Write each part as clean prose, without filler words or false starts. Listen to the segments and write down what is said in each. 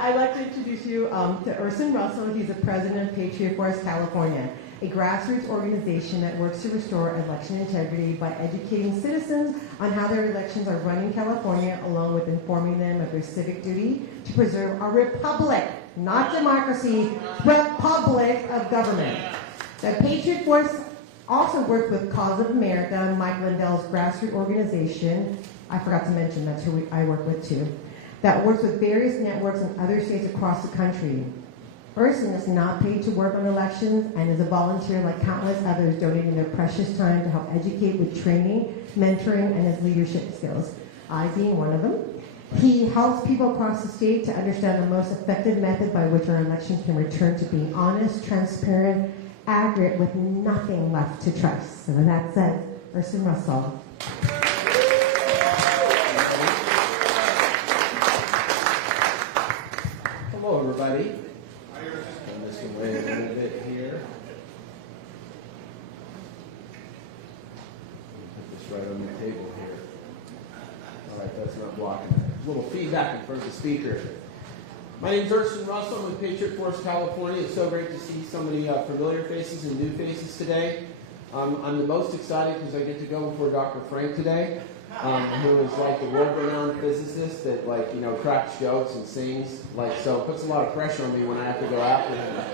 I'd like to introduce you to Urson Russel. He's the president of Patriot Force California, a grassroots organization that works to restore election integrity by educating citizens on how their elections are run in California, along with informing them of their civic duty to preserve our republic, not democracy, republic of government. The Patriot Force also works with Cause of America, Mike Lindell's grassroots organization. I forgot to mention that's who I work with too. That works with various networks in other states across the country. Urson is not paid to work on elections and is a volunteer like countless others, donating their precious time to help educate with training, mentoring, and his leadership skills, I being one of them. He helps people across the state to understand the most effective method by which our elections can return to being honest, transparent, accurate, with nothing left to trust. So with that said, Urson Russel. Hello, everybody. Turn this away a little bit here. Put this right on the table here. All right, that's not blocking it. A little feedback in front of the speaker. My name is Urson Russel. I'm with Patriot Force California. It's so great to see so many familiar faces and new faces today. I'm the most excited because I get to go before Dr. Frank today, who is like the world-renowned physicist that, like, you know, cracks jokes and sings. Like, so it puts a lot of pressure on me when I have to go after him.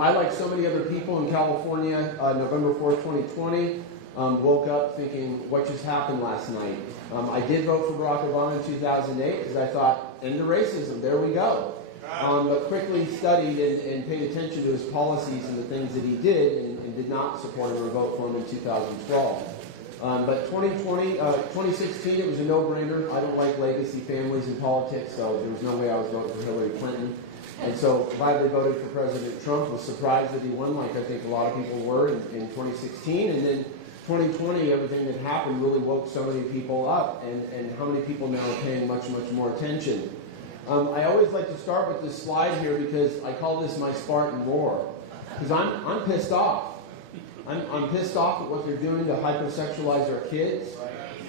I, like so many other people in California, November 4th, 2020, woke up thinking, what just happened last night? I did vote for Barack Obama in 2008 because I thought, end of racism, there we go. But quickly studied and paid attention to his policies and the things that he did, and did not support him or vote for him in 2012. But 2016, it was a no-brainer. I don't like legacy families in politics, so there was no way I was voting for Hillary Clinton. And so gladly voted for President Trump. Was surprised that he won, like I think a lot of people were in 2016. And then 2020, everything that happened really woke so many people up, and how many people now are paying much, much more attention. I always like to start with this slide here because I call this my Spartan roar. Because I'm pissed off. I'm pissed off at what they're doing to hypersexualize our kids.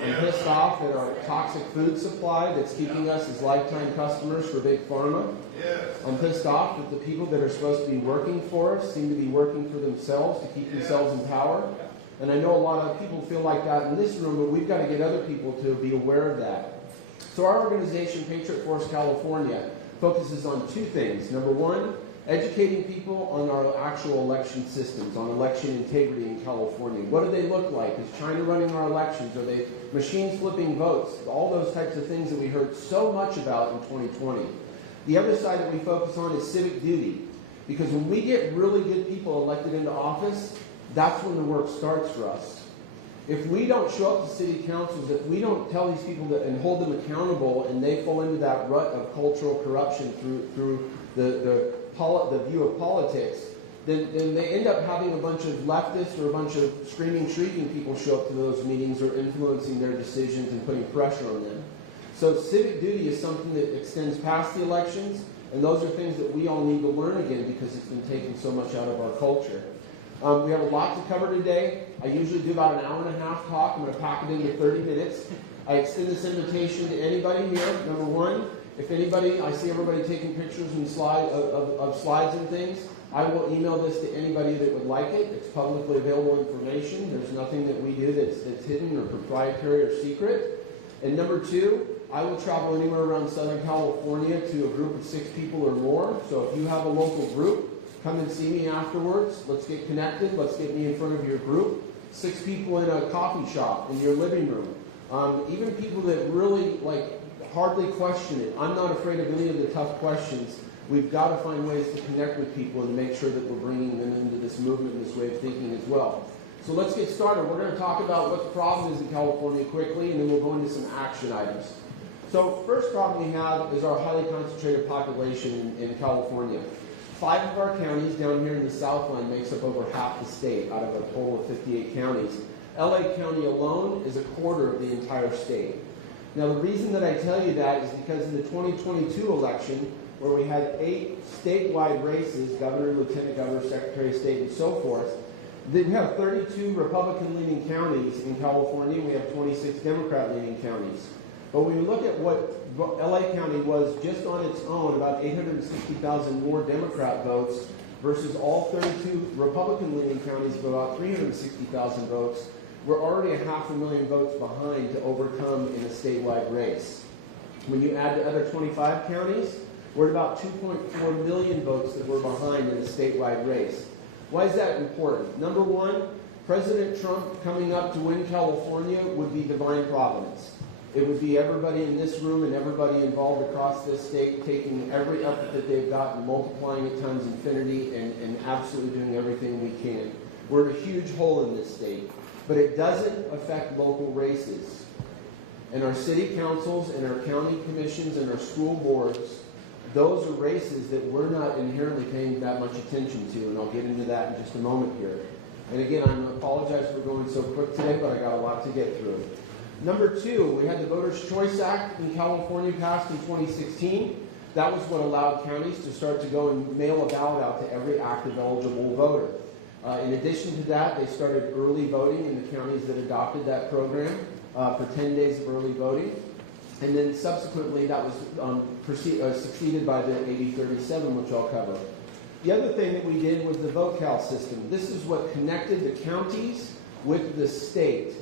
I'm pissed off at our toxic food supply that's keeping us as lifetime customers for Big Pharma. I'm pissed off that the people that are supposed to be working for us seem to be working for themselves to keep themselves in power. And I know a lot of people feel like that in this room, but we've got to get other people to be aware of that. So our organization, Patriot Force California, focuses on two things. Number one, educating people on our actual election systems, on election integrity in California. What do they look like? Is China running our elections? Are they machines flipping votes? All those types of things that we heard so much about in 2020. The other side that we focus on is civic duty. Because when we get really good people elected into office, that's when the work starts for us. If we don't show up to city councils, if we don't tell these people and hold them accountable, and they fall into that rut of cultural corruption through the view of politics, then they end up having a bunch of leftists or a bunch of screaming, shrieking people show up to those meetings or influencing their decisions and putting pressure on them. So civic duty is something that extends past the elections, and those are things that we all need to learn again because it's been taking so much out of our culture. We have a lot to cover today. I usually do about an hour and a half talk. I'm going to pack it into 30 minutes. I extend this invitation to anybody here. Number one, if anybody, I see everybody taking pictures and of slides and things, I will email this to anybody that would like it. It's publicly available information. There's nothing that we do that's hidden or proprietary or secret. And number two, I will travel anywhere around Southern California to a group of 6 people or more. So if you have a local group, come and see me afterwards. Let's get connected. Let's get me in front of your group. 6 people in a coffee shop, in your living room. Even people that really hardly question it. I'm not afraid of any of the tough questions. We've got to find ways to connect with people and make sure that we're bringing them into this movement, this way of thinking as well. So let's get started. We're going to talk about what the problem is in California quickly, and then we'll go into some action items. So first problem we have is our highly concentrated population in California. 5 of our counties down here in the Southland makes up over half the state out of a total of 58 counties. LA County alone is a quarter of the entire state. Now the reason that I tell you that is because in the 2022 election, where we had 8 statewide races, governor, lieutenant governor, secretary of state, and so forth, we have 32 Republican-leaning counties in California. We have 26 Democrat-leaning counties. But when you look at what LA County was just on its own, about 860,000 more Democrat votes versus all 32 Republican-leaning counties of about 360,000 votes, we're already 500,000 votes behind to overcome in a statewide race. When you add the other 25 counties, we're at about 2.4 million votes that we're behind in a statewide race. Why is that important? Number one, President Trump coming up to win California would be divine providence. It would be everybody in this room and everybody involved across this state taking every effort that they've got and multiplying it times infinity and absolutely doing everything we can. We're in a huge hole in this state, but it doesn't affect local races. And our city councils and our county commissions and our school boards, those are races that we're not inherently paying that much attention to, and I'll get into that in just a moment here. And again, I apologize for going so quick today, but I got a lot to get through. Number two, we had the Voters' Choice Act in California passed in 2016. That was what allowed counties to start to go and mail a ballot out to every active eligible voter. In addition to that, they started early voting in the counties that adopted that program for 10 days of early voting. And then subsequently, that was succeeded by the AB 37, which I'll cover. The other thing that we did was the VoCal system. This is what connected the counties with the state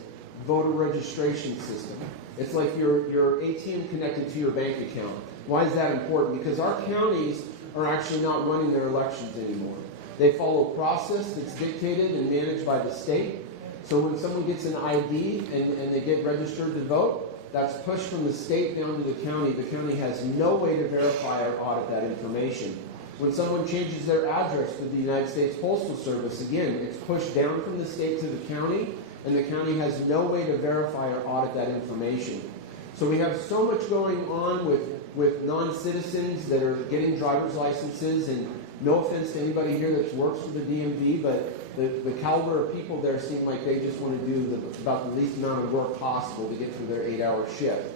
voter registration system. It's like your ATM connected to your bank account. Why is that important? Because our counties are actually not running their elections anymore. They follow a process that's dictated and managed by the state. So when someone gets an ID and they get registered to vote, that's pushed from the state down to the county. The county has no way to verify or audit that information. When someone changes their address with the United States Postal Service, again, it's pushed down from the state to the county, and the county has no way to verify or audit that information. So we have so much going on with non-citizens that are getting driver's licenses, and no offense to anybody here that works for the DMV, but the caliber of people there seem like they just want to do about the least amount of work possible to get through their 8-hour shift.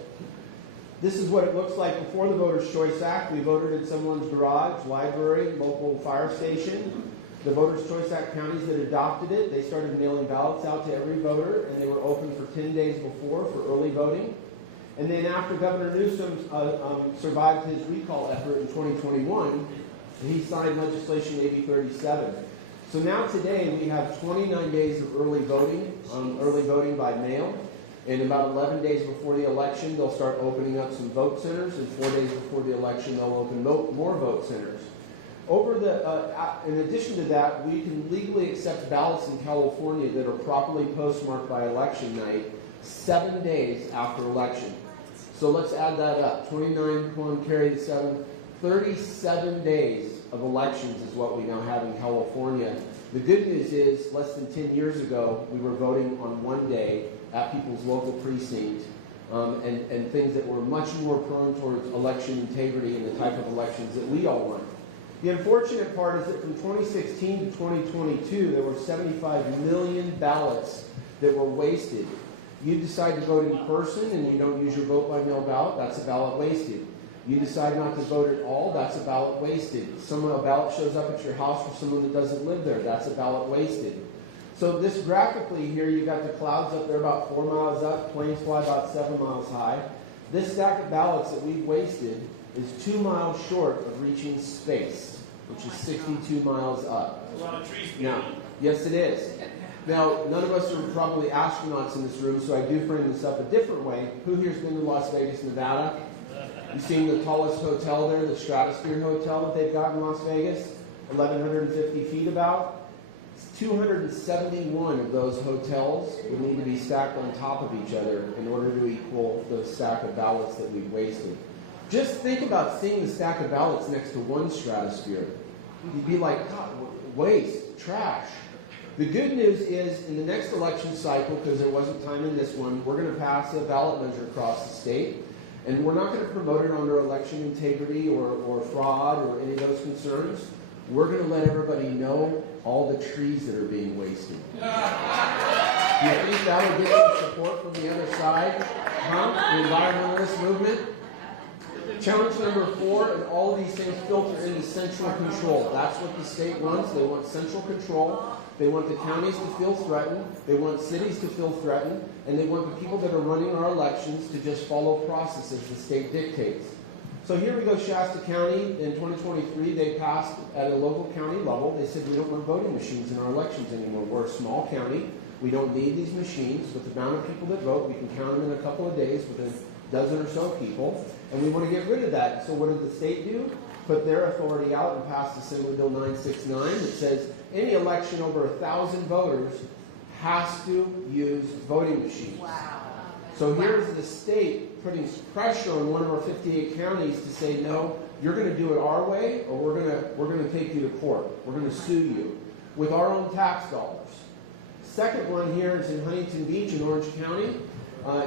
This is what it looks like before the Voters' Choice Act. We voted in someone's garage, library, local fire station. The Voters' Choice Act counties that adopted it, they started mailing ballots out to every voter, and they were open for 10 days before for early voting. And then after Governor Newsom survived his recall effort in 2021, he signed legislation AB 37. So now today we have 29 days of early voting by mail. And about 11 days before the election, they'll start opening up some vote centers, and 4 days before the election, they'll open more vote centers. In addition to that, we can legally accept ballots in California that are properly postmarked by election night 7 days after election. So let's add that up. 29, carry the 7, 37 days of elections is what we now have in California. The good news is, less than 10 years ago, we were voting on one day at people's local precinct, and things that were much more prone towards election integrity and the type of elections that we all want. The unfortunate part is that from 2016 to 2022, there were 75 million ballots that were wasted. You decide to vote in person and you don't use your vote by mail ballot, that's a ballot wasted. You decide not to vote at all, that's a ballot wasted. A ballot shows up at your house for someone that doesn't live there, that's a ballot wasted. So this graphically here, you've got the clouds up there about 4 miles up, planes fly about 7 miles high. This stack of ballots that we've wasted is 2 miles short of reaching space, which is 62 miles up. There's a lot of trees. Now, yes it is. Now, none of us are probably astronauts in this room, so I do frame this up a different way. Who here's been to Las Vegas, Nevada? You've seen the tallest hotel there, the Stratosphere Hotel that they've got in Las Vegas? 1,150 feet about. 271 of those hotels would need to be stacked on top of each other in order to equal the stack of ballots that we've wasted. Just think about seeing the stack of ballots next to one Stratosphere. You'd be like, God, waste, trash. The good news is, in the next election cycle, because there wasn't time in this one, we're going to pass a ballot measure across the state. And we're not going to promote it under election integrity or fraud or any of those concerns. We're going to let everybody know all the trees that are being wasted. Do you think that will get some support from the other side? Huh? The environmentalist movement? Challenge number 4, and all of these things filter into central control. That's what the state wants. They want central control. They want the counties to feel threatened. They want cities to feel threatened. And they want the people that are running our elections to just follow processes the state dictates. So here we go, Shasta County. In 2023, they passed at a local county level. They said we don't want voting machines in our elections anymore. We're a small county. We don't need these machines. With the amount of people that vote, we can count them in a couple of days with a dozen or so people. And we want to get rid of that. So what did the state do? Put their authority out and passed Assembly Bill 969 that says any election over 1,000 voters has to use voting machines. Wow. So here's the state putting pressure on one of our 58 counties to say, no, you're going to do it our way, or we're going to take you to court. We're going to sue you with our own tax dollars. Second one here is in Huntington Beach in Orange County.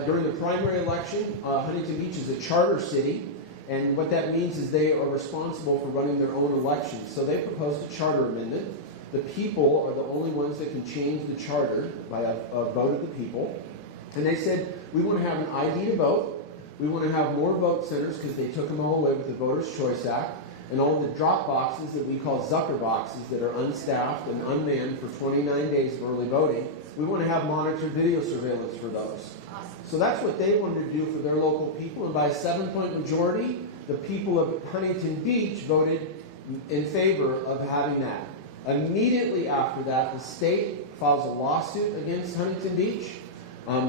During the primary election, Huntington Beach is a charter city. And what that means is they are responsible for running their own elections. So they proposed a charter amendment. The people are the only ones that can change the charter by a vote of the people. And they said, we want to have an ID to vote. We want to have more vote centers because they took them all away with the Voters' Choice Act. And all the drop boxes that we call Zucker boxes that are unstaffed and unmanned for 29 days of early voting, we want to have monitored video surveillance for those. So that's what they wanted to do for their local people, and by a 7-point majority, the people of Huntington Beach voted in favor of having that. Immediately after that, the state files a lawsuit against Huntington Beach.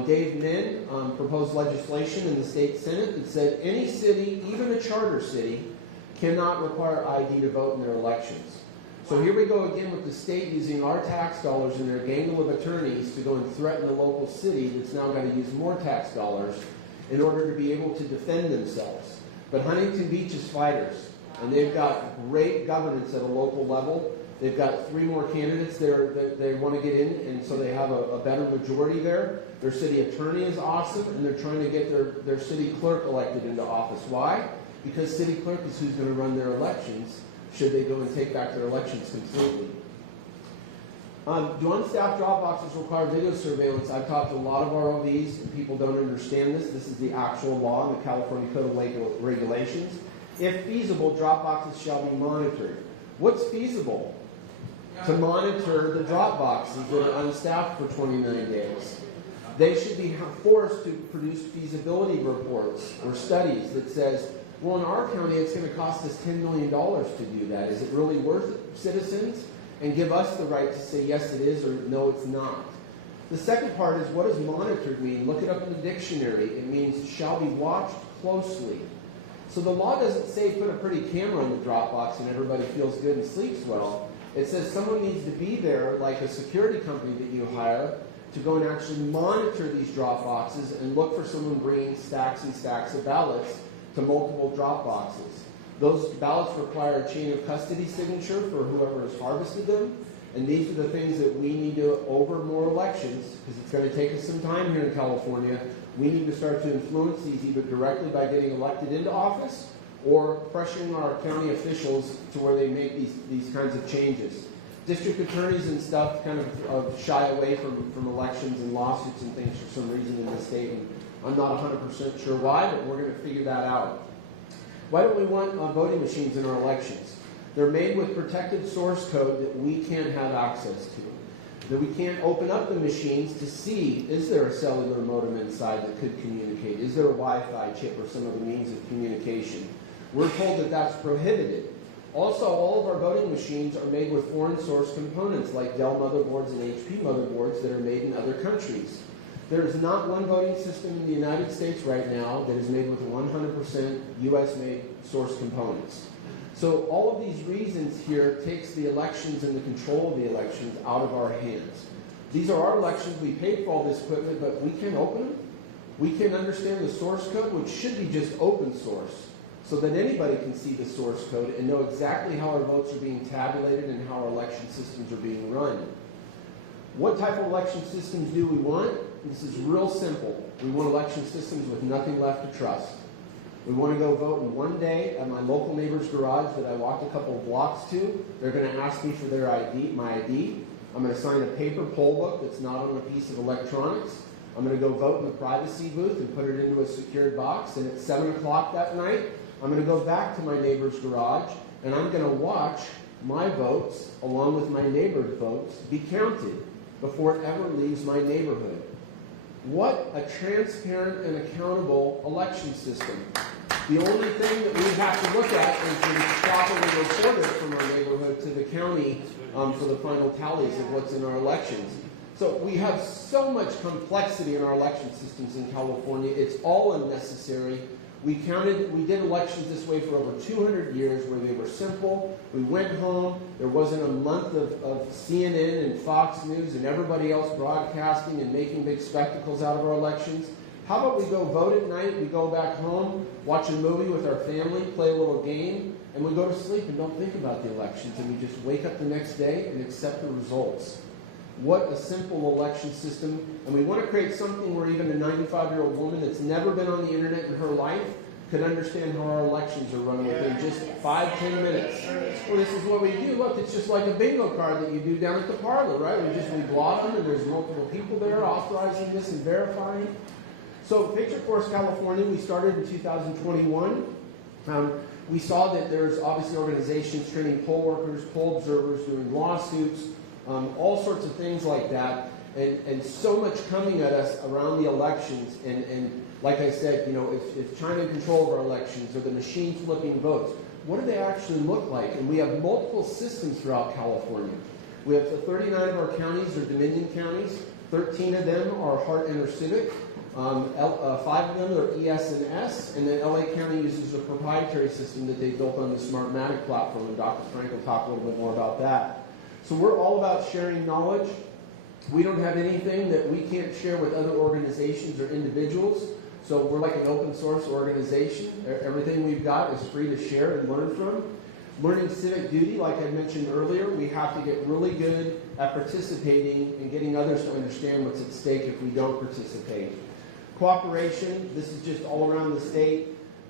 Dave Min proposed legislation in the state Senate that said any city, even a charter city, cannot require ID to vote in their elections. So here we go again with the state using our tax dollars and their gangle of attorneys to go and threaten a local city that's now got to use more tax dollars in order to be able to defend themselves. But Huntington Beach is fighters, and they've got great governance at a local level. They've got 3 more candidates that they want to get in, and so they have a better majority there. Their city attorney is awesome, and they're trying to get their city clerk elected into office. Why? Because city clerk is who's going to run their elections should they go and take back their elections completely. Do unstaffed drop boxes require video surveillance? I've talked to a lot of ROVs, and people don't understand this. This is the actual law in the California Code of Regulations. If feasible, drop boxes shall be monitored. What's feasible? To monitor the drop boxes that are unstaffed for 29 days. They should be forced to produce feasibility reports or studies that says, well, in our county, it's going to cost us $10 million to do that. Is it really worth it, citizens? And give us the right to say, yes, it is, or no, it's not. The second part is, what does monitored mean? Look it up in the dictionary. It means shall be watched closely. So the law doesn't say put a pretty camera in the Dropbox and everybody feels good and sleeps well. It says someone needs to be there, like a security company that you hire, to go and actually monitor these drop boxes and look for someone bringing stacks and stacks of ballots to multiple drop boxes. Those ballots require a chain of custody signature for whoever has harvested them, and these are the things that we need to, over more elections, because it's going to take us some time here in California, we need to start to influence these either directly by getting elected into office or pressuring our county officials to where they make these kinds of changes. District attorneys and stuff kind of shy away from elections and lawsuits and things for some reason in the state, and I'm not 100% sure why, but we're going to figure that out. Why don't we want voting machines in our elections? They're made with protected source code that we can't have access to. That we can't open up the machines to see, is there a cellular modem inside that could communicate? Is there a Wi-Fi chip or some other means of communication? We're told that that's prohibited. Also, all of our voting machines are made with foreign source components like Dell motherboards and HP motherboards that are made in other countries. There is not one voting system in the United States right now that is made with 100% US-made source components. So all of these reasons here takes the elections and the control of the elections out of our hands. These are our elections. We paid for all this equipment, but we can't open them. We can understand the source code, which should be just open source, so that anybody can see the source code and know exactly how our votes are being tabulated and how our election systems are being run. What type of election systems do we want? This is real simple. We want election systems with nothing left to trust. We want to go vote in one day at my local neighbor's garage that I walked a couple of blocks to. They're going to ask me for their ID, my ID. I'm going to sign a paper poll book that's not on a piece of electronics. I'm going to go vote in the privacy booth and put it into a secured box. And at 7 o'clock that night, I'm going to go back to my neighbor's garage and I'm going to watch my votes, along with my neighbor's votes, be counted before it ever leaves my neighborhood. What a transparent and accountable election system. The only thing that we have to look at is to properly report it from our neighborhood to the county for the final tallies of what's in our elections. So we have so much complexity in our election systems in California. It's all unnecessary. We did elections this way for over 200 years where they were simple. We went home. There wasn't a month of CNN and Fox News and everybody else broadcasting and making big spectacles out of our elections. How about we go vote at night, we go back home, watch a movie with our family, play a little game, and we go to sleep and don't think about the elections, and we just wake up the next day and accept the results. What a simple election system. And we want to create something where even a 95-year-old woman that's never been on the internet in her life could understand how our elections are run within just 5-10 minutes. Well, this is what we do. Look, it's just like a bingo card that you do down at the parlor, right? We blot them, and there's multiple people there authorizing this and verifying. So Patriot Force California, we started in 2021. We saw that there's obviously organizations training poll workers, poll observers, doing lawsuits, all sorts of things like that, and so much coming at us around the elections. And like I said, if China in control of our elections or the machines flipping votes, what do they actually look like? And we have multiple systems throughout California. We have 39 of our counties are Dominion counties. 13 of them are Hart Intercivic. 5 of them are ES&S, and then LA County uses a proprietary system that they built on the Smartmatic platform, and Dr. Frank will talk a little bit more about that. So we're all about sharing knowledge. We don't have anything that we can't share with other organizations or individuals. So we're like an open source organization. Everything we've got is free to share and learn from. Learning civic duty, like I mentioned earlier, we have to get really good at participating and getting others to understand what's at stake if we don't participate. Cooperation, this is just all around the state.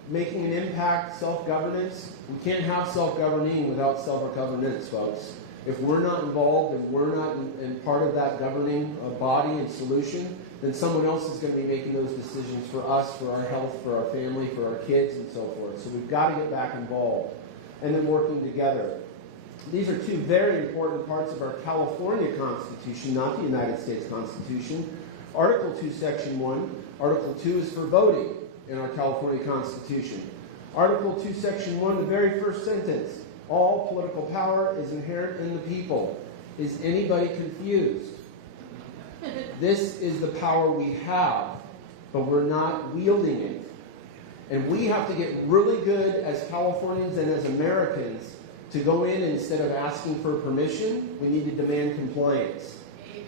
Making an impact, self-governance. We can't have self-governing without self-governance, folks. If we're not involved and we're not in part of that governing body and solution, then someone else is going to be making those decisions for us, for our health, for our family, for our kids, and so forth. So we've got to get back involved. And then working together. These are two very important parts of our California Constitution, not the United States Constitution. Article 2, Section 1. Article 2 is for voting in our California Constitution. Article 2, Section 1, the very first sentence. All political power is inherent in the people. Is anybody confused? This is the power we have, but we're not wielding it. And we have to get really good as Californians and as Americans to go in, and instead of asking for permission, we need to demand compliance.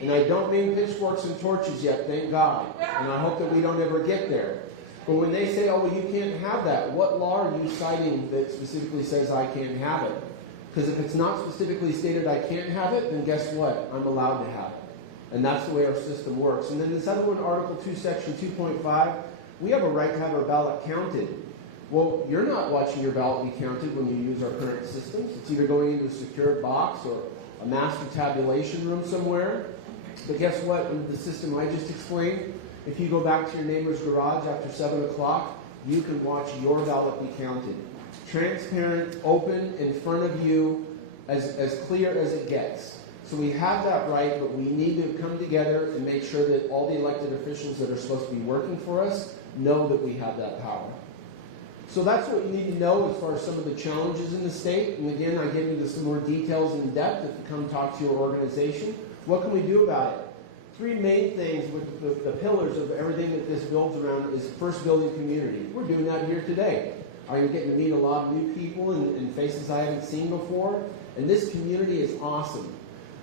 And I don't mean pitchforks and torches yet, thank God. And I hope that we don't ever get there. But when they say, oh, well, you can't have that, what law are you citing that specifically says I can't have it? Because if it's not specifically stated I can't have it, then guess what? I'm allowed to have it. And that's the way our system works. And then this other one, Article 2, Section 2.5, we have a right to have our ballot counted. Well, you're not watching your ballot be counted when you use our current systems. It's either going into a secured box or a master tabulation room somewhere. But guess what? In the system I just explained, if you go back to your neighbor's garage after 7 o'clock, you can watch your ballot be counted. Transparent, open, in front of you, as clear as it gets. So we have that right, but we need to come together and make sure that all the elected officials that are supposed to be working for us know that we have that power. So that's what you need to know as far as some of the challenges in the state. And again, I get into some more details in depth if you come talk to your organization. What can we do about it? 3 main things with the pillars of everything that this builds around is first, building community. We're doing that here today. I'm getting to meet a lot of new people and faces I haven't seen before. And this community is awesome.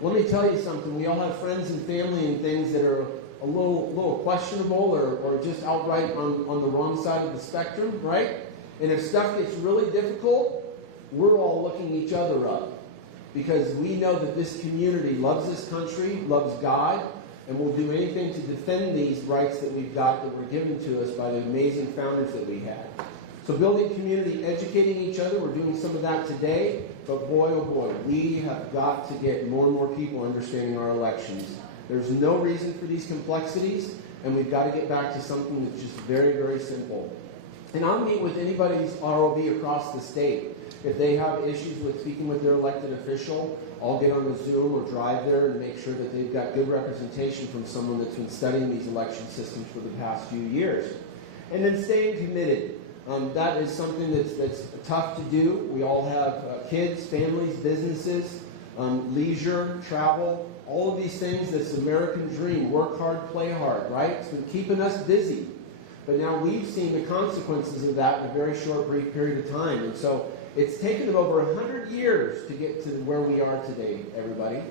Let me tell you something. We all have friends and family and things that are a little questionable or just outright on the wrong side of the spectrum, right? And if stuff gets really difficult, we're all looking each other up. Because we know that this community loves this country, loves God, and will do anything to defend these rights that we've got that were given to us by the amazing founders that we had. So building community, educating each other, we're doing some of that today, but boy, oh boy, we have got to get more and more people understanding our elections. There's no reason for these complexities, and we've got to get back to something that's just very, very simple. And I'll meet with anybody's ROV across the state. If they have issues with speaking with their elected official, I'll get on a Zoom or drive there and make sure that they've got good representation from someone that's been studying these election systems for the past few years. And then staying committed. That is something that's tough to do. We all have kids, families, businesses, leisure, travel, all of these things. That's the American dream. Work hard, play hard, right? It's been keeping us busy. But now we've seen the consequences of that in a very short, brief period of time. And so it's taken them over 100 years to get to where we are today, everybody.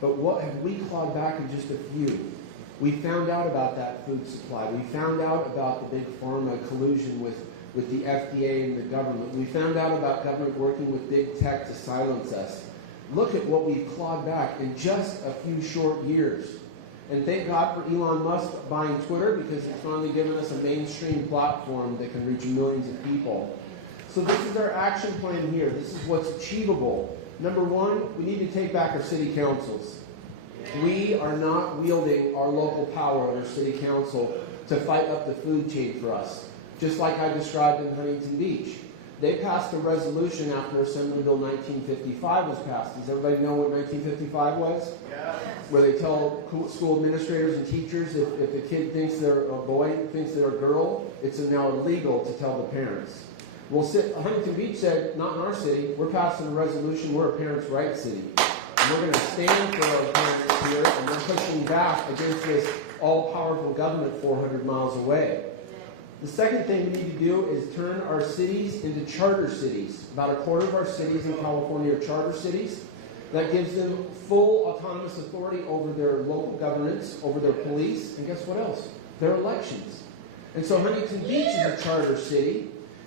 But what have we clawed back in just a few? We found out about that food supply. We found out about the big pharma collusion with the FDA and the government. We found out about government working with big tech to silence us. Look at what we've clawed back in just a few short years. And thank God for Elon Musk buying Twitter, because it's finally given us a mainstream platform that can reach millions of people. So this is our action plan here. This is what's achievable. Number one, we need to take back our city councils. We are not wielding our local power at our city council to fight up the food chain for us, just like I described in Huntington Beach. They passed a resolution after Assembly Bill 1955 was passed. Does everybody know what 1955 was? Yeah. Where they tell school administrators and teachers if the kid thinks they're a boy, thinks they're a girl, it's now illegal to tell the parents. Well, Huntington Beach said, not in our city. We're passing a resolution. We're a parents' rights city. And we're going to stand for our parents here, and we're pushing back against this all-powerful government 400 miles away. The second thing we need to do is turn our cities into charter cities. About a quarter of our cities in California are charter cities. That gives them full autonomous authority over their local governance, over their police, and guess what else? Their elections. And so Huntington Beach is a charter city,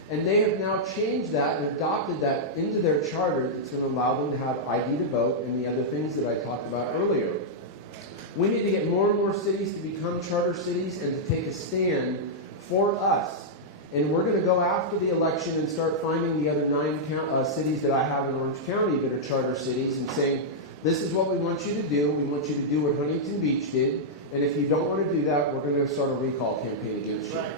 and they have now changed that and adopted that into their charter that's going to allow them to have ID to vote and the other things that I talked about earlier. We need to get more and more cities to become charter cities and to take a stand for us. And we're going to go after the election and start finding the other 9 cities that I have in Orange County that are charter cities and saying, this is what we want you to do. We want you to do what Huntington Beach did. And if you don't want to do that, we're going to start a recall campaign against you. Right.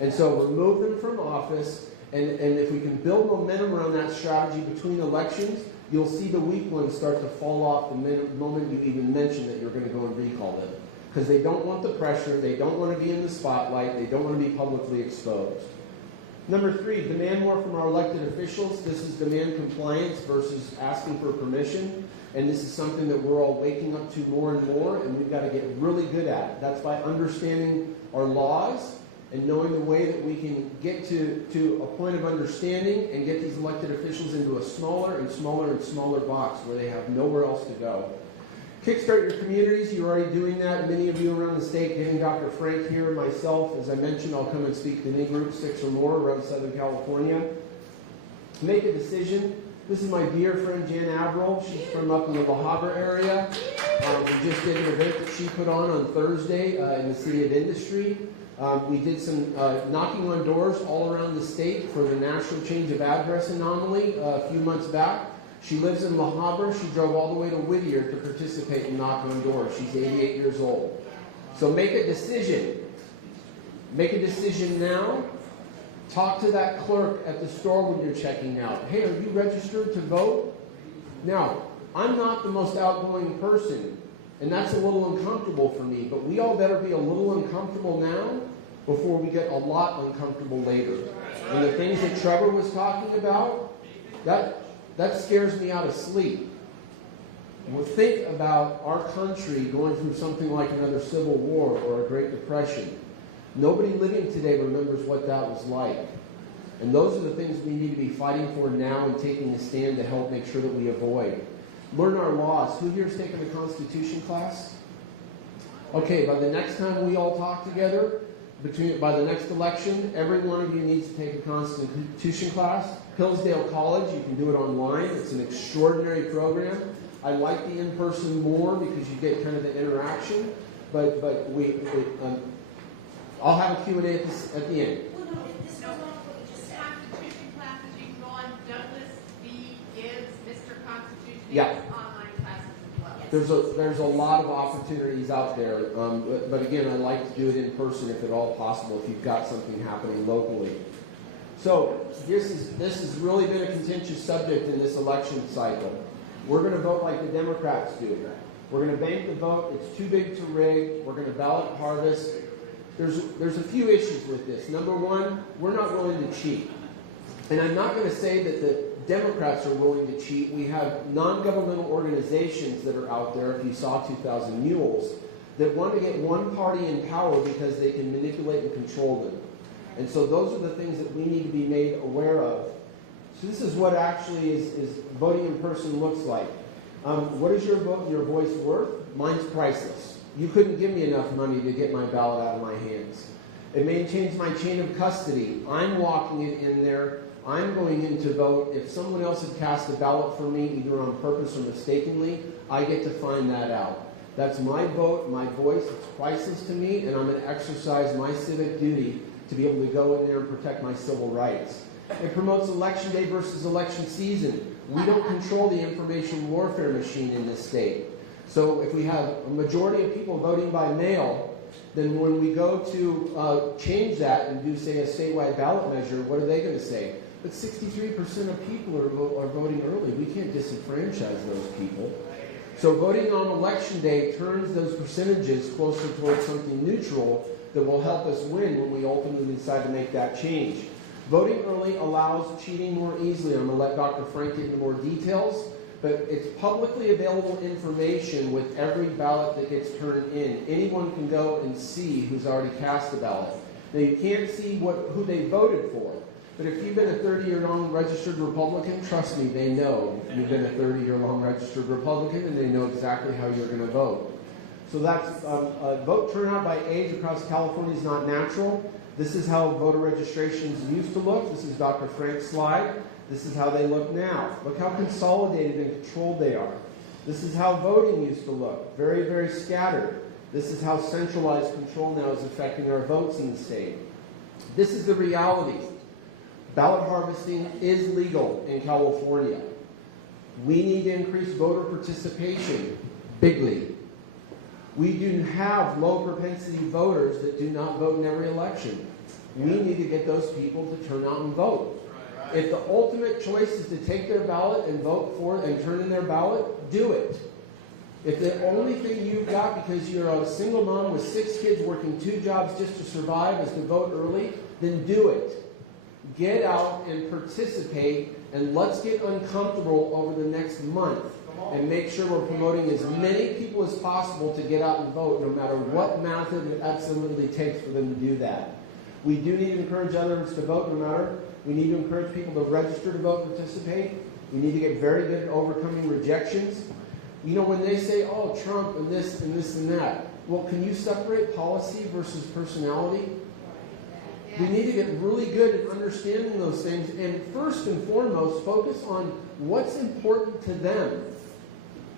And so remove them from office. And if we can build momentum around that strategy between elections, you'll see the weak ones start to fall off the moment you even mention that you're going to go and recall them. Because they don't want the pressure, they don't want to be in the spotlight, they don't want to be publicly exposed. Number 3, demand more from our elected officials. This is demand compliance versus asking for permission. And this is something that we're all waking up to more and more, and we've got to get really good at it. That's by understanding our laws and knowing the way that we can get to a point of understanding and get these elected officials into a smaller and smaller and smaller box where they have nowhere else to go. Kickstart your communities. You're already doing that. Many of you around the state, getting Dr. Frank here, myself. As I mentioned, I'll come and speak to any group, 6 or more, around Southern California. Make a decision. This is my dear friend Jan Averill. She's from up in the La Habra area. We just did an event that she put on Thursday in the City of Industry. We did some knocking on doors all around the state for the national change of address anomaly a few months back. She lives in La Habra. She drove all the way to Whittier to participate in knock on doors. She's 88 years old. So make a decision. Make a decision now. Talk to that clerk at the store when you're checking out. Hey, are you registered to vote? Now, I'm not the most outgoing person, and that's a little uncomfortable for me, but we all better be a little uncomfortable now before we get a lot uncomfortable later. And the things that Trevor was talking about, that scares me out of sleep. Well, think about our country going through something like another civil war or a Great Depression. Nobody living today remembers what that was like. And those are the things we need to be fighting for now and taking a stand to help make sure that we avoid. Learn our laws. Who here is taking a Constitution class? Okay, by the next time we all talk together, by the next election, every one of you needs to take a Constitution class. Hillsdale College, you can do it online. It's an extraordinary program. I like the in-person more because you get kind of the interaction. But I'll have a Q&A at the end. Well, no, this goes on for just Constitution classes. You can go on Douglas V. Gibbs, Mr. Constitution. Yeah. Online classes as well. There's a lot of opportunities out there. But again, I like to do it in person if at all possible, if you've got something happening locally. So this has really been a contentious subject in this election cycle. We're going to vote like the Democrats do. We're going to bank the vote. It's too big to rig. We're going to ballot harvest. There's a few issues with this. Number one, we're not willing to cheat. And I'm not going to say that the Democrats are willing to cheat. We have non-governmental organizations that are out there, if you saw 2,000 Mules, that want to get one party in power because they can manipulate and control them. And so those are the things that we need to be made aware of. So this is what actually is voting in person looks like. What is your voice worth? Mine's priceless. You couldn't give me enough money to get my ballot out of my hands. It maintains my chain of custody. I'm walking it in there. I'm going in to vote. If someone else had cast a ballot for me, either on purpose or mistakenly, I get to find that out. That's my vote, my voice. It's priceless to me, and I'm going to exercise my civic duty to be able to go in there and protect my civil rights. It promotes election day versus election season. We don't control the information warfare machine in this state. So if we have a majority of people voting by mail, then when we go to change that and do, say, a statewide ballot measure, what are they going to say? But 63% of people are voting early. We can't disenfranchise those people. So voting on election day turns those percentages closer towards something neutral that will help us win when we ultimately decide to make that change. Voting early allows cheating more easily. I'm going to let Dr. Frank get into more details, but it's publicly available information with every ballot that gets turned in. Anyone can go and see who's already cast a ballot. Now, you can't see who they voted for, but if you've been a 30-year-long registered Republican, trust me, they know you've been a 30-year-long registered Republican, and they know exactly how you're going to vote. So that's vote turnout by age across California is not natural. This is how voter registrations used to look. This is Dr. Frank's slide. This is how they look now. Look how consolidated and controlled they are. This is how voting used to look. Very, very scattered. This is how centralized control now is affecting our votes in the state. This is the reality. Ballot harvesting is legal in California. We need to increase voter participation bigly. We do have low propensity voters that do not vote in every election. We need to get those people to turn out and vote. If the ultimate choice is to take their ballot and vote for it and turn in their ballot, do it. If the only thing you've got because you're a single mom with 6 kids working 2 jobs just to survive is to vote early, then do it. Get out and participate, and let's get uncomfortable over the next month and make sure we're promoting as many people as possible to get out and vote, no matter what method it absolutely takes for them to do that. We do need to encourage others to vote, no matter. We need to encourage people to register to vote and participate. We need to get very good at overcoming rejections. You know, when they say, oh, Trump and this and this and that, well, can you separate policy versus personality? We need to get really good at understanding those things, and first and foremost, focus on what's important to them.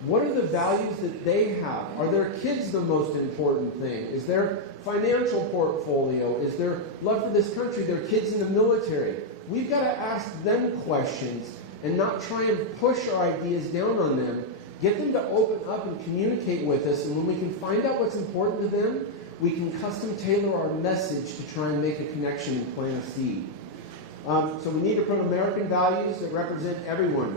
What are the values that they have? Are their kids the most important thing? Is their financial portfolio? Is their love for this country, their kids in the military? We've got to ask them questions and not try and push our ideas down on them. Get them to open up and communicate with us, and when we can find out what's important to them, we can custom tailor our message to try and make a connection and plant a seed. So we need to promote American values that represent everyone.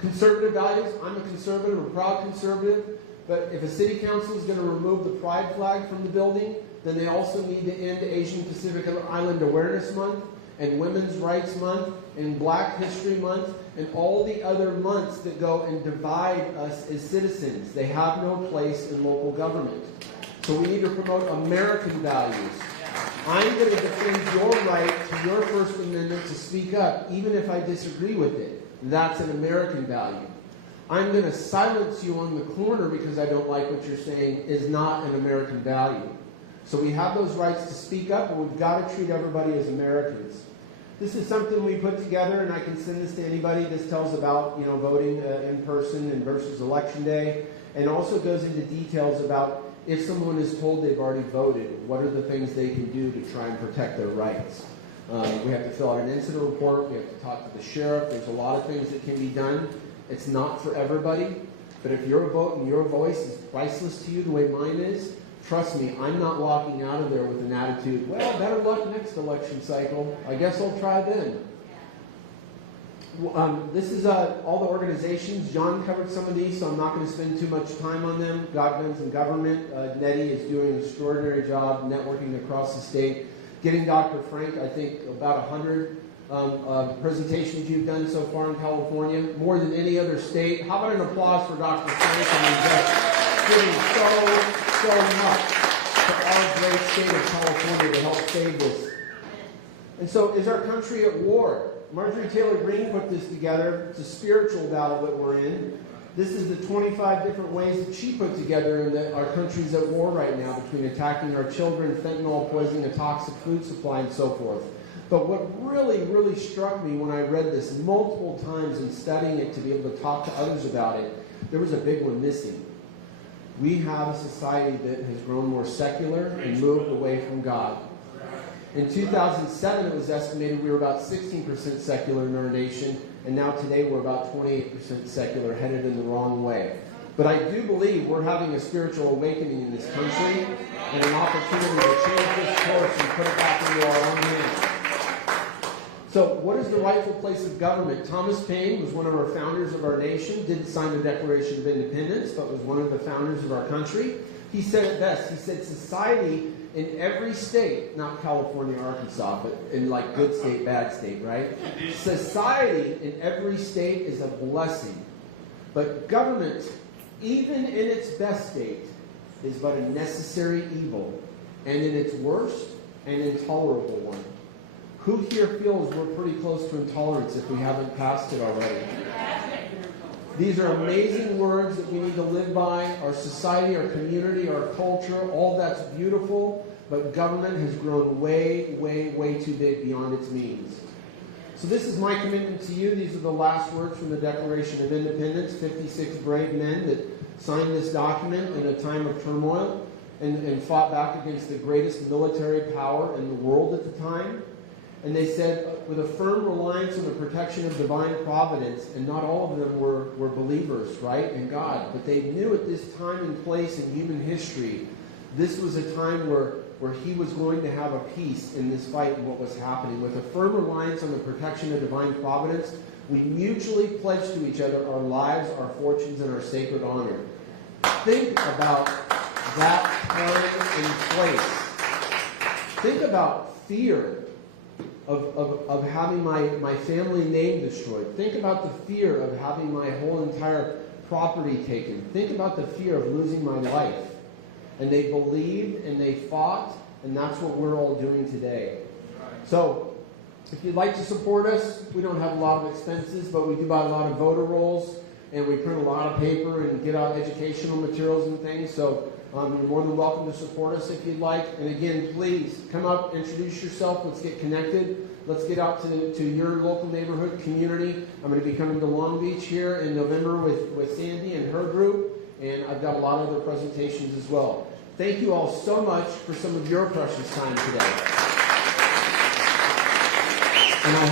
Conservative values, I'm a conservative, a proud conservative, but if a city council is going to remove the pride flag from the building, then they also need to end Asian Pacific Island Awareness Month, and Women's Rights Month, and Black History Month, and all the other months that go and divide us as citizens. They have no place in local government. So we need to promote American values. I'm going to defend your right to your First Amendment to speak up, even if I disagree with it. That's an American value. I'm going to silence you on the corner because I don't like what you're saying is not an American value. So we have those rights to speak up, but we've got to treat everybody as Americans. This is something we put together, and I can send this to anybody. This tells about, voting in person and versus election day, and also goes into details about if someone is told they've already voted, what are the things they can do to try and protect their rights. We have to fill out an incident report. We have to talk to the sheriff. There's a lot of things that can be done. It's not for everybody, but if your vote and your voice is priceless to you the way mine is, trust me, I'm not walking out of there with an attitude, well, better luck next election cycle. I guess I'll try then. This is all the organizations. John covered some of these, so I'm not going to spend too much time on them. God, Guns, and Government. Nettie is doing an extraordinary job networking across the state. Getting Dr. Frank, I think, about 100 presentations you've done so far in California, more than any other state. How about an applause for Dr. Frank? I mean, just giving so much to our great state of California to help save this. And so, is our country at war? Marjorie Taylor Greene put this together. It's a spiritual battle that we're in. This is the 25 different ways that she put together in that our country's at war right now between attacking our children, fentanyl poisoning, a toxic food supply, and so forth. But what really, really struck me when I read this multiple times and studying it to be able to talk to others about it, there was a big one missing. We have a society that has grown more secular and moved away from God. In 2007, it was estimated we were about 16% secular in our nation, and now today we're about 28% secular, headed in the wrong way. But I do believe we're having a spiritual awakening in this country and an opportunity to change this course and put it back into our own hands. So what is the rightful place of government? Thomas Paine was one of our founders of our nation, didn't sign the Declaration of Independence, but was one of the founders of our country. He said it best. He said society in every state, not California, Arkansas, but in like good state, bad state, right? Society in every state is a blessing. But government, even in its best state, is but a necessary evil, and in its worst, an intolerable one. Who here feels we're pretty close to intolerance if we haven't passed it already? These are amazing words that we need to live by. Our society, our community, our culture, all that's beautiful, but government has grown way, way, way too big beyond its means. So this is my commitment to you. These are the last words from the Declaration of Independence. 56 brave men that signed this document in a time of turmoil and fought back against the greatest military power in the world at the time. And they said, with a firm reliance on the protection of divine providence, and not all of them were believers, right, in God, but they knew at this time and place in human history, this was a time where he was going to have a peace in this fight and what was happening. With a firm reliance on the protection of divine providence, we mutually pledged to each other our lives, our fortunes, and our sacred honor. Think about that time and place. Think about fear of having my family name destroyed. Think about the fear of having my whole entire property taken. Think about the fear of losing my life. And they believed and they fought, and that's what we're all doing today. So, if you'd like to support us, we don't have a lot of expenses, but we do buy a lot of voter rolls, and we print a lot of paper and get out educational materials and things. So, you're more than welcome to support us if you'd like. And again, please come up, introduce yourself. Let's get connected. Let's get out to your local neighborhood community. I'm going to be coming to Long Beach here in November with Sandy and her group. And I've got a lot of other presentations as well. Thank you all so much for some of your precious time today. And I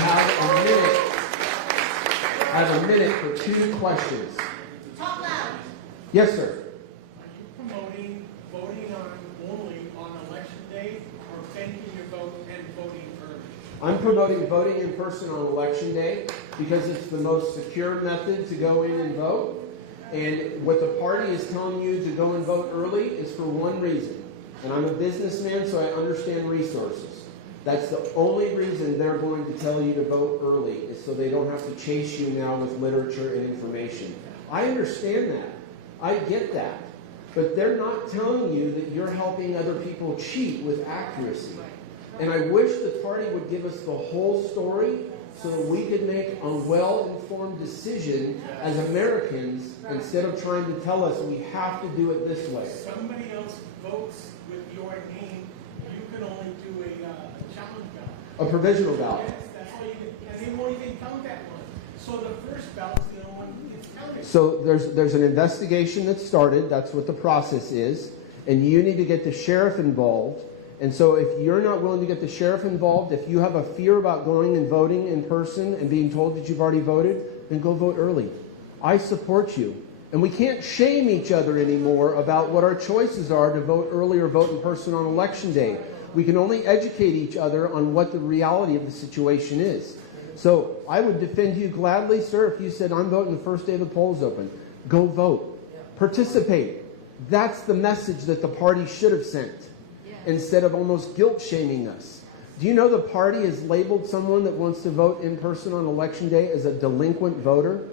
have a minute for 2 questions. Talk loud. Yes, sir. Promoting voting only on election day, or banking your vote and voting early? I'm promoting voting in person on election day because it's the most secure method to go in and vote. And what the party is telling you to go and vote early is for one reason. And I'm a businessman, so I understand resources. That's the only reason they're going to tell you to vote early, is so they don't have to chase you now with literature and information. I understand that. I get that. But they're not telling you that you're helping other people cheat with accuracy. And I wish the party would give us the whole story so that we could make a well-informed decision as Americans instead of trying to tell us we have to do it this way. Somebody else votes with your name, you can only do a challenge ballot. A provisional ballot. Yes, that's what you can, and they won't even count that one. So the first ballot's the only one that gets counted. So there's an investigation that started. That's what the process is. And you need to get the sheriff involved. And so if you're not willing to get the sheriff involved, if you have a fear about going and voting in person and being told that you've already voted, then go vote early. I support you. And we can't shame each other anymore about what our choices are to vote early or vote in person on election day. We can only educate each other on what the reality of the situation is. So I would defend you gladly, sir, if you said, I'm voting the first day the polls open. Go vote. Participate. That's the message that the party should have sent, instead of almost guilt-shaming us. Do you know the party has labeled someone that wants to vote in person on election day as a delinquent voter?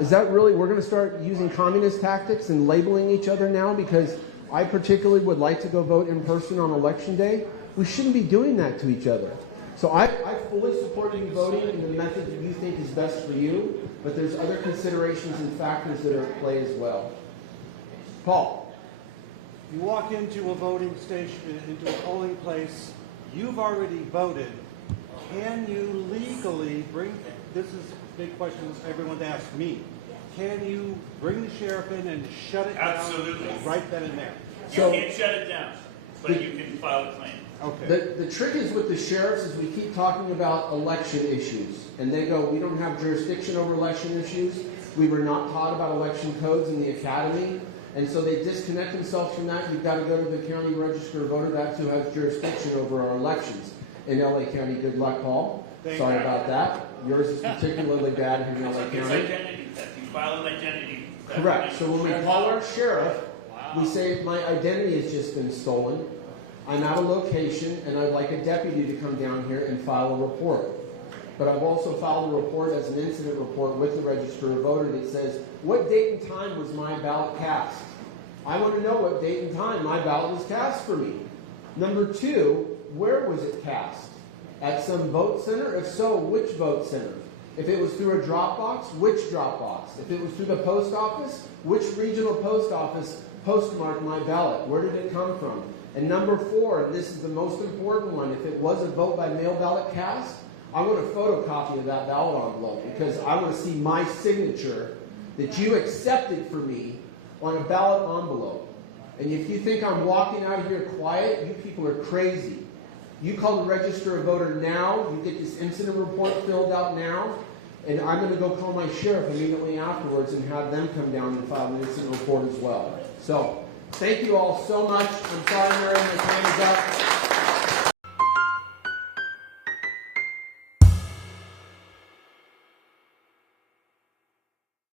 Is that really, we're going to start using communist tactics and labeling each other now because I particularly would like to go vote in person on election day? We shouldn't be doing that to each other. So I fully support you voting in the method that you think is best for you, but there's other considerations and factors that are at play as well. Paul. You walk into a voting station, into a polling place, you've already voted. Can you legally bring, this is a big question everyone's asked me, can you bring the sheriff in and shut it Absolutely. down right then and there? You can't shut it down, but you can file a claim. Okay. The trick is with the sheriffs is we keep talking about election issues. And they go, we don't have jurisdiction over election issues. We were not taught about election codes in the academy. And so they disconnect themselves from that. You've got to go to the county register of voter. That's who has jurisdiction over our elections. In LA County, good luck, Paul. Sorry about that. Yours is particularly bad here in LA It's County. identity theft. You file an identity theft. Correct. So when we call our sheriff, we say, my identity has just been stolen. I'm at a location, and I'd like a deputy to come down here and file a report. But I've also filed a report as an incident report with the Register of Voter that says, what date and time was my ballot cast? I want to know what date and time my ballot was cast for me. Number two, where was it cast? At some vote center? If so, which vote center? If it was through a drop box, which drop box? If it was through the post office, which regional post office postmarked my ballot? Where did it come from? And number four, and this is the most important one, if it was a vote by mail ballot cast, I want a photocopy of that ballot envelope because I want to see my signature that you accepted for me on a ballot envelope. And if you think I'm walking out of here quiet, you people are crazy. You call the Register of Voter now, you get this incident report filled out now, and I'm going to go call my sheriff immediately afterwards and have them come down and file an incident report as well. So, thank you all so much. I'm sorry, Mary, my time is up.